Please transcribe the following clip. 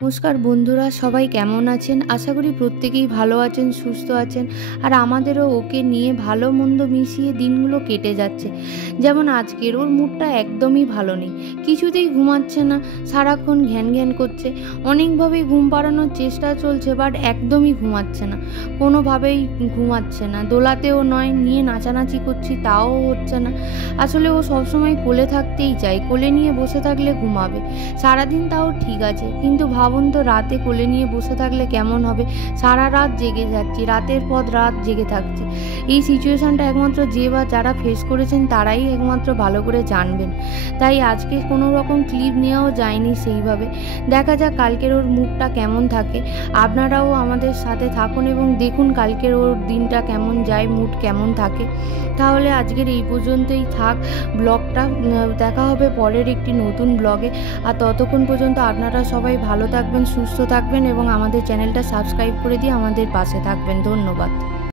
নমস্কার বন্ধুরা, সবাই কেমন আছেন? আশা করি প্রত্যেকেই ভালো আছেন, সুস্থ আছেন। আর আমাদেরও ওকে নিয়ে ভালো মন্দ মিশিয়ে দিনগুলো কেটে যাচ্ছে। যেমন আজকের ওর মুডটা একদমই ভালো নেই, কিছুতেই ঘুমাচ্ছে না, সারাক্ষণ ঘ্যান ঘ্যান করছে। অনেকভাবেই ঘুম পাড়ানোর চেষ্টা চলছে, বাট একদমই ঘুমাচ্ছে না, কোনোভাবেই ঘুমাচ্ছে না। দোলাতেও নয়, নিয়ে নাচানাচি করছি তাও হচ্ছে না। আসলে ও সবসময় কোলে থাকতেই চায়, কোলে নিয়ে বসে থাকলে ঘুমাবে। সারাদিন তাও ঠিক আছে, কিন্তু ভাবুন তো রাতে কোলে নিয়ে বসে থাকলে কেমন হবে। সারা রাত জেগে যাচ্ছি, রাতের পর রাত জেগে থাকছি। এই সিচুয়েশানটা একমাত্র যে বা যারা ফেস করেছেন তারাই একমাত্র ভালো করে জানবেন। তাই আজকে কোনো রকম ক্লিপ নেওয়াও যায়নি সেইভাবে। দেখা যাক কালকের ওর মুডটা কেমন থাকে। আপনারাও আমাদের সাথে থাকুন এবং দেখুন কালকের ওর দিনটা কেমন যায়, মুড কেমন থাকে। তাহলে আজকের এই পর্যন্তই থাক ব্লগটা। দেখা হবে পরের একটি নতুন ব্লগে। আর ততক্ষণ পর্যন্ত আপনারা সবাই ভালো থাকবেন, সুস্থ থাকবেন এবং আমাদের চ্যানেলটা সাবস্ক্রাইব করে দিয়ে আমাদের পাশে থাকবেন। ধন্যবাদ।